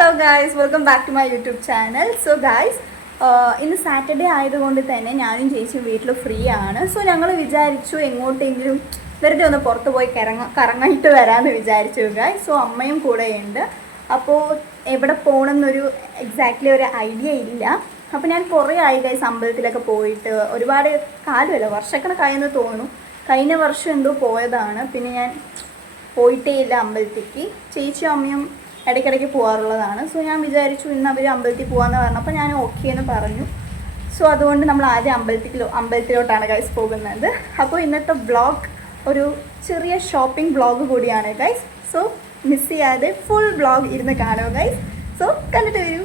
Hello guys, welcome back to my YouTube channel. So guys, ഇന്ന് Saturday ആയതുകൊണ്ട് തന്നെ ഞാനും ചേച്ചിയും വീട്ടിൽ ഫ്രീ ആണ്. സോ ഞങ്ങൾ വിചാരിച്ചു എങ്ങോട്ടെങ്കിലും വെറുതെ ഒന്ന് പുറത്ത് പോയി കറങ്ങിയിട്ട് വരാമെന്ന് വിചാരിച്ചു ഗായ്സ്. സോ അമ്മയും കൂടെയുണ്ട്. അപ്പോൾ എവിടെ പോകണമെന്നൊരു എക്സാക്ട്ലി ഒരു ഐഡിയ ഇല്ല. അപ്പോൾ ഞാൻ കുറേ ആയി ഗായ്സ് അമ്പലത്തിലൊക്കെ പോയിട്ട്. ഒരുപാട് കാലമല്ല, വർഷക്കണക്കായെന്ന് തോന്നുന്നു. കഴിഞ്ഞ വർഷം എന്തോ പോയതാണ്. പിന്നെ ഞാൻ പോയിട്ടേ ഇല്ല അമ്പലത്തിലേക്ക്. ചേച്ചിയും അമ്മയും ഇടയ്ക്കിടയ്ക്ക് പോകാറുള്ളതാണ്. സോ ഞാൻ വിചാരിച്ചു ഇന്ന് അവർ അമ്പലത്തിൽ പോകാമെന്ന് പറഞ്ഞപ്പോൾ ഞാൻ ഓക്കെ എന്ന് പറഞ്ഞു. സോ അതുകൊണ്ട് നമ്മൾ ആദ്യം അമ്പലത്തിലോട്ടാണ് ഗൈസ് പോകുന്നത്. അപ്പോൾ ഇന്നത്തെ വ്ളോഗ് ഒരു ചെറിയ ഷോപ്പിംഗ് വ്ളോഗ് കൂടിയാണ് ഗൈസ്. സോ മിസ് ചെയ്യാതെ ഫുൾ വ്ളോഗ് ഇരുന്ന് കാണുക ഗൈസ്. സോ കണ്ടിട്ട് വരൂ.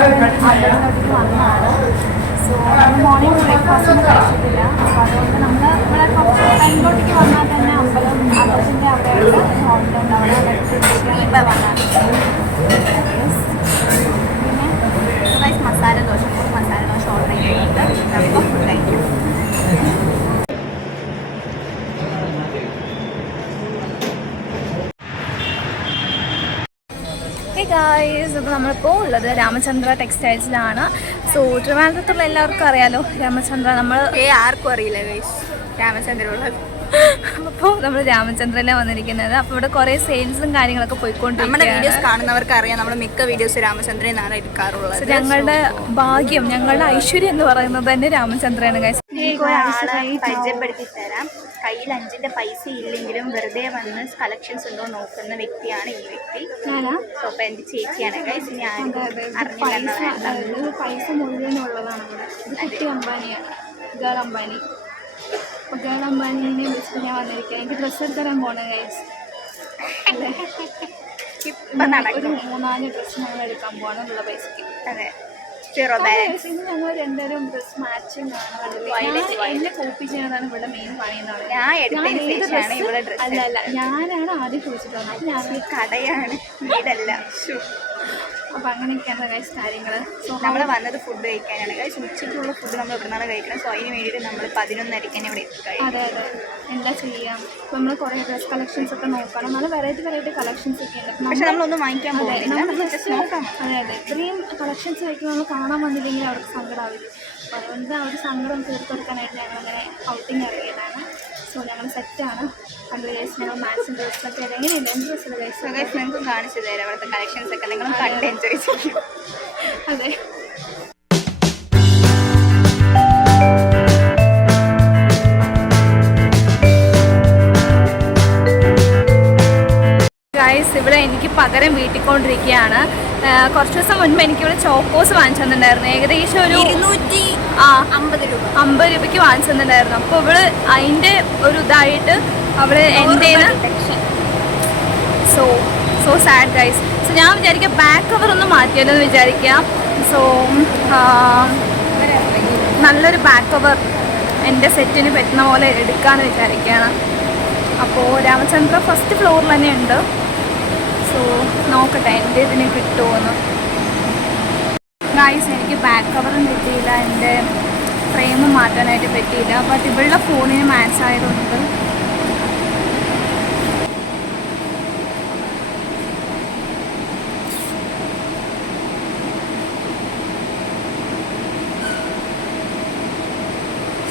അമ്പലത്തിലേക്ക് വന്നതാണ്. സോ മോർണിംഗ് ബ്രേക്ക്ഫാസ്റ്റൊന്നും കഴിച്ചിട്ടില്ല. അപ്പോൾ അതുകൊണ്ട് നമ്മൾ ഇവിടെ കുറച്ച് ടൈമിലോട്ടേക്ക് വന്നാൽ തന്നെ അമ്പലത്തിൻ്റെ അവിടെയായിട്ട് ഹോട്ടലുണ്ട്. അവിടെ വന്നാണ്. പിന്നെ മസാല ദോശ ഓർഡർ ചെയ്തിട്ടുണ്ട്. നമുക്ക് ഫുഡ് കഴിക്കും. ഗായ്സ്, അപ്പോൾ നമ്മളിപ്പോൾ ഉള്ളത് രാമചന്ദ്ര ടെക്സ്റ്റൈൽസിലാണ്. സോ ട്രിവാൻഡ്രത്തുള്ള എല്ലാവർക്കും അറിയാലോ രാമചന്ദ്ര. നമ്മൾ ആർക്കും അറിയില്ല ഗൈസ് രാമചന്ദ്ര ഉള്ളത്. അപ്പോൾ നമ്മൾ രാമചന്ദ്രയിലാണ് വന്നിരിക്കുന്നത്. അപ്പോൾ ഇവിടെ കുറേ സെയിൽസും കാര്യങ്ങളൊക്കെ പോയിക്കൊണ്ടിരിക്കും. നമ്മുടെ വീഡിയോസ് കാണുന്നവർക്ക് അറിയാം, നമ്മൾ മിക്ക വീഡിയോസ് രാമചന്ദ്രയിൽ നിന്നാണ് എടുക്കാറുള്ളത്. ഞങ്ങളുടെ ഭാഗ്യം, ഞങ്ങളുടെ ഐശ്വര്യം എന്ന് പറയുന്നത് തന്നെ രാമചന്ദ്രയാണ് ഗൈസ്. പരിചയപ്പെടുത്തി തരാം. കയ്യിൽ 5 പൈസ ഇല്ലെങ്കിലും വെറുതെ വന്ന് കളക്ഷൻസ് ഉണ്ടോ നോക്കുന്ന വ്യക്തിയാണ് ഈ വ്യക്തി. സോ അപ്പോൾ എൻ്റെ ചേച്ചിയാണ് ഗൈസ്. ഞാൻ പൈസ മുഴുവനുള്ളതാണ്. അംബാനിയാണ്, ഗേൾ അംബാനി. അപ്പോൾ ഗേൾ അംബാനിനെ വിളിച്ചിട്ട് ഞാൻ വന്നിരിക്കുക. എനിക്ക് ഡ്രസ്സ് എടുത്തരാൻ പോണേ ഗൈസ്. ഒരു 3-4 ഡ്രസ്സ് ഞങ്ങൾ എടുക്കാൻ പോകണം ഉള്ള പൈസക്ക്. അതെ, ഞങ്ങൾ രണ്ടുപേരും ഡ്രസ് മാച്ചിങ് ആണ്. എന്നെ കോപ്പി ചെയ്യുന്നതാണ് ഇവിടെ മെയിൻ പണിയുന്നത്. അല്ല ഞാനാണ് ആദ്യം കുളിച്ചിട്ട് വന്നത്. ഞാൻ കടയാണ്, വീടല്ല. അപ്പം അങ്ങനെയൊക്കെയാണ് ഗൈസ് കാര്യങ്ങൾ. സോ നമ്മൾ വന്നത് ഫുഡ് കഴിക്കാനാണ് ഗൈസ്. ഉച്ചയ്ക്കുള്ള ഫുഡ് നമ്മൾ ഇവിടെ നിന്നാണ് കഴിക്കണം. സോ അതിന് വേണ്ടിയിട്ട് നമ്മൾ 11:30 ഇവിടെ എത്തിക്കഴിഞ്ഞു. അതെ എന്താ ചെയ്യാം. അപ്പോൾ നമ്മൾ കുറേ ഡ്രസ് കളക്ഷൻസ് ഒക്കെ നോക്കണം. നല്ല വെറൈറ്റി കളക്ഷൻസ് ഒക്കെ ഉണ്ട്. പക്ഷേ നമ്മളൊന്നും വാങ്ങിക്കാൻ പോകുന്നില്ല, നമ്മൾ ജസ്റ്റ് നോക്കാം. അതെ ഇത്രയും കളക്ഷൻസ് കഴിക്കുമ്പോൾ നമ്മൾ കാണാൻ വന്നില്ലെങ്കിൽ അവർക്ക് സങ്കടമാവില്ല. അപ്പോൾ അതുകൊണ്ട് ആ ഒരു സങ്കടം തീർത്തെടുക്കാനായിട്ട് ഞങ്ങളങ്ങനെ ഔട്ടിങ് ഇറങ്ങിയതാണ്. സോ ഞങ്ങൾ സെറ്റാണ്. അത് ഗൈസ് ഞങ്ങൾ മാക്സിമം ഡ്രസ്സൊക്കെ എങ്ങനെയുണ്ട് എൻ്റെ ഡ്രസ്സിൽ ഗൈസ് ഞങ്ങൾക്ക് കാണിച്ചു തരാം. അവിടുത്തെ കളക്ഷൻസ് ഒക്കെ നിങ്ങൾ കണ്ട് എൻജോയ് ചെയ്യും. അതെ ഗൈസ്, ഇവിടെ എനിക്ക് പകരം വീട്ടിക്കൊണ്ടിരിക്കുകയാണ്. കുറച്ച് ദിവസം മുൻപ് എനിക്കിവിടെ ചോക്കോസ് വാങ്ങിച്ചു തന്നിട്ടുണ്ടായിരുന്നു. ഏകദേശം ഒരു 250 രൂപയ്ക്ക് വാങ്ങിച്ചു തന്നിട്ടുണ്ടായിരുന്നു. അപ്പോൾ ഇവിടെ അതിൻ്റെ ഒരു ഇതായിട്ട് അവിടെ എൻ്റെ സോ സാഡ് ഗൈസ്. സോ ഞാൻ വിചാരിക്കുക ബാക്ക് കവർ ഒന്ന് മാറ്റിയല്ലോ എന്ന് വിചാരിക്കാം. സോ നല്ലൊരു ബാക്ക് കവർ എൻ്റെ സെറ്റിന് പറ്റുന്ന പോലെ എടുക്കാമെന്ന് വിചാരിക്കുകയാണ്. അപ്പോൾ രാമചന്ദ്ര ഫസ്റ്റ് ഫ്ലോറിൽ തന്നെ ഉണ്ട്. സോ നോക്കട്ടെ എൻ്റെ ഇതിന് കിട്ടുമോയെന്ന്. ഗൈസ്, എനിക്ക് ബാക്ക് കവറും കിട്ടിയില്ല, എൻ്റെ ഫ്രെയിമും മാറ്റാനായിട്ട് പറ്റിയില്ല. ബട്ട് ഇവളുടെ ഫോണിന് മാച്ച് ആയതുകൊണ്ട്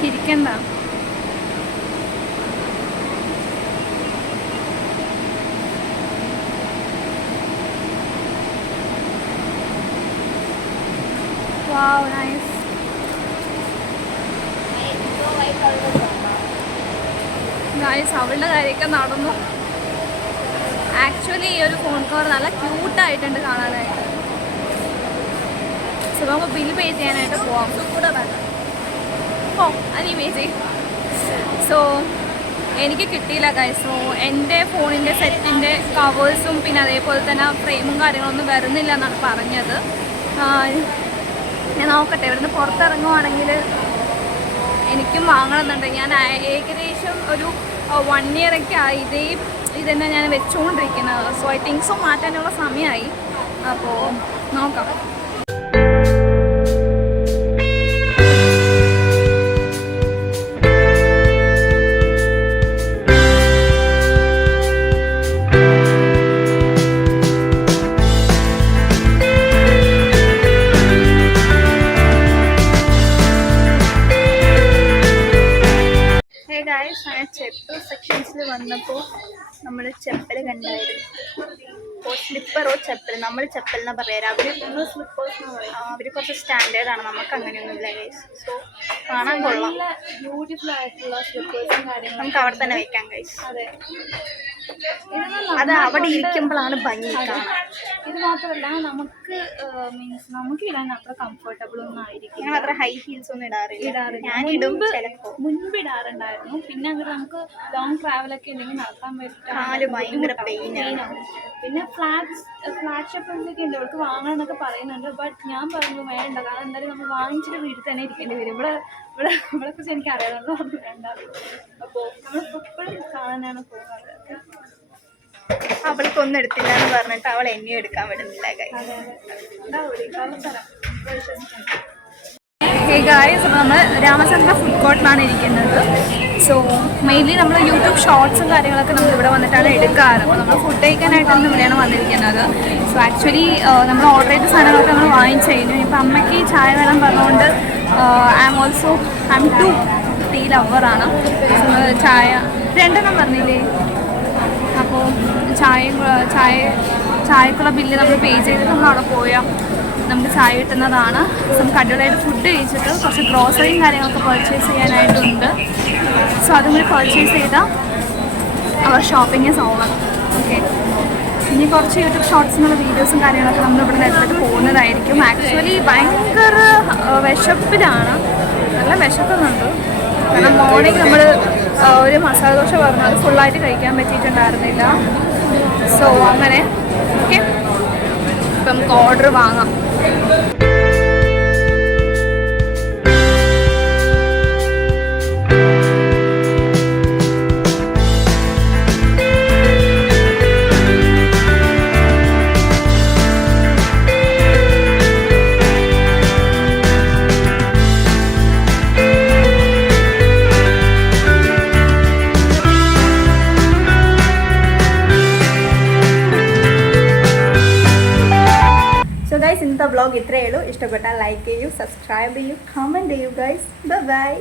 ചിരിക്കണ്ട. Wow, nice. ഗൈസ്, അവളുടെ കാര്യമൊക്കെ നടന്നു. ആക്ച്വലി ഈ ഒരു ഫോൺ കവർ നല്ല ക്യൂട്ടായിട്ടുണ്ട് കാണാനായിട്ട്. സോ നമുക്ക് ബിൽ പേ ചെയ്യാനായിട്ട് പോവാം. കൂടെ വേണം അനിമേജ്. സോ എനിക്ക് കിട്ടിയില്ല ഗൈസ്. സോ എൻ്റെ ഫോണിൻ്റെ സെറ്റിൻ്റെ കവേഴ്സും പിന്നെ അതേപോലെ തന്നെ ഫ്രെയിമും കാര്യങ്ങളൊന്നും വരുന്നില്ല എന്നാണ് പറഞ്ഞത്. ഞാൻ നോക്കട്ടെ, ഇവിടുന്ന് പുറത്തിറങ്ങുവാണെങ്കിൽ എനിക്കും വാങ്ങണമെന്നുണ്ട്. ഞാൻ ഏകദേശം ഒരു 1 ഇയറൊക്കെ ആയി ഇതന്നെ ഞാൻ വെച്ചുകൊണ്ടിരിക്കുന്നത്. സോ ഐ തിങ്ക് സോ മാറ്റാനുള്ള സമയമായി. അപ്പോൾ നോക്കാം. ചെപ്പ് സെക്ഷൻസിൽ വന്നപ്പോൾ നമ്മൾ ചെപ്പൽ കണ്ടായിരുന്നു. സ്ലിപ്പറോ ചെപ്പൽ, നമ്മൾ ചെപ്പൽ എന്നാ പറയാറ്. അവർ കുറച്ച് സ്റ്റാൻഡേർഡാണ്, നമുക്ക് അങ്ങനെയൊന്നുമില്ല ഗൈസ്. സോ കാണാൻ കൊള്ളാം, ബ്യൂട്ടിഫുൾ ആയിട്ടുള്ള സ്ലിപ്പേഴ്സും കാര്യങ്ങളും നമുക്ക് അവിടെ തന്നെ വെക്കാം ഗൈസ്. അതെ, അത് അവിടെ ഇരിക്കുമ്പോഴാണ് ഭംഗി കാണാൻ. ഇത് മാത്രമല്ല നമുക്ക് മീൻസ് നമുക്ക് ഇടാൻ അത്ര കംഫർട്ടബിൾ ഒന്നും ആയിരിക്കും. ഞങ്ങൾ അത്ര ഹൈ ഹീൽസ് ഒന്നും ഇടാറില്ല. ഞാനിടും ചിലപ്പോൾ, മുൻപ് ഇടാറുണ്ടായിരുന്നു. പിന്നെ അങ്ങനെ നമുക്ക് ലോങ് ട്രാവലൊക്കെ ഉണ്ടെങ്കിൽ നടത്താൻ കാല് ഭയങ്കര പെയിനാണ്. പിന്നെ ഫ്ലാറ്റ് ഷെപ്പേഴ്സൊക്കെ ഉണ്ട്, ഇവർക്ക് വാങ്ങണം എന്നൊക്കെ പറയുന്നുണ്ട്. ബട്ട് ഞാൻ പറഞ്ഞു വേണ്ട, കാരണം എന്തായാലും നമ്മൾ വാങ്ങിച്ചിട്ട് വീട്ടിൽ തന്നെ ഇരിക്കേണ്ടി വരും. ഇവിടെ കുറിച്ച് എനിക്ക് അറിയാവുന്നത് പറഞ്ഞു വേണ്ട. അപ്പോൾ നമ്മൾ എപ്പോഴും കാണാനാണ് പോകാറ്. അവൾക്കൊന്നും എടുത്തില്ല എന്ന് പറഞ്ഞിട്ട് അവൾ എന്നെ എടുക്കാൻ വിടുന്നില്ല. ഹേ ഗായ്സ്, നമ്മൾ രാമചന്ദ്ര ഫുഡ് കോർട്ടിലാണ് ഇരിക്കുന്നത്. സോ മെയിൻലി നമ്മൾ യൂട്യൂബ് ഷോർട്സും കാര്യങ്ങളൊക്കെ നമ്മൾ ഇവിടെ വന്നിട്ടാണ് എടുക്കാറ്. അപ്പോൾ നമ്മൾ ഫുഡ് കഴിക്കാനായിട്ടൊന്നും ഇവിടെയാണ് വന്നിരിക്കുന്നത്. സോ ആക്ച്വലി നമ്മൾ ഓർഡർ ചെയ്ത സാധനങ്ങളൊക്കെ നമ്മൾ വാങ്ങിച്ചു കഴിഞ്ഞു. ഇപ്പം അമ്മയ്ക്ക് ചായ വേണം പറഞ്ഞുകൊണ്ട് ഐ എം ടു ടീ ലവറാണ്. ചായ 2 പറഞ്ഞില്ലേ. അപ്പോൾ ചായക്കുള്ള ബില്ല് നമ്മൾ പേ ചെയ്തിട്ട് നമ്മൾ അവിടെ പോയാൽ നമുക്ക് ചായ കിട്ടുന്നതാണ്. നമുക്ക് അടിപൊളിയായിട്ട് ഫുഡ് കഴിച്ചിട്ട് കുറച്ച് ഗ്രോസറിയും കാര്യങ്ങളൊക്കെ പർച്ചേസ് ചെയ്യാനായിട്ടുണ്ട്. സോ അതും കൂടി പർച്ചേസ് ചെയ്താൽ അവർ ഷോപ്പിംഗ് ഈസ് ഓവർ. ഓക്കെ, ഇനി കുറച്ച് യൂട്യൂബ് ഷോർട്സിനുള്ള വീഡിയോസും കാര്യങ്ങളൊക്കെ നമ്മൾ ഇവിടെ എടുത്തിട്ട് പോകുന്നതായിരിക്കും. ആക്ച്വലി ഭയങ്കര വിശപ്പിലാണ്, നല്ല വിശക്കുന്നുണ്ട്. കാരണം മോർണിംഗ് നമ്മൾ ഒരു മസാല ദോശ പറഞ്ഞു, അത് ഫുള്ളായിട്ട് കഴിക്കാൻ പറ്റിയിട്ടുണ്ടായിരുന്നില്ല. സോ അങ്ങനെ ഓക്കെ, ഇപ്പം നമുക്ക് ഓർഡർ വാങ്ങാം. ഇന്നത്തെ വ്ളോഗ് ഇത്രയേ ഉള്ളൂ. ഇഷ്ടപ്പെട്ടാൽ ലൈക്ക് ചെയ്യൂ, സബ്സ്ക്രൈബ് ചെയ്യൂ, കമൻറ്റ് ചെയ്യൂ ഗൈസ്. ബൈ.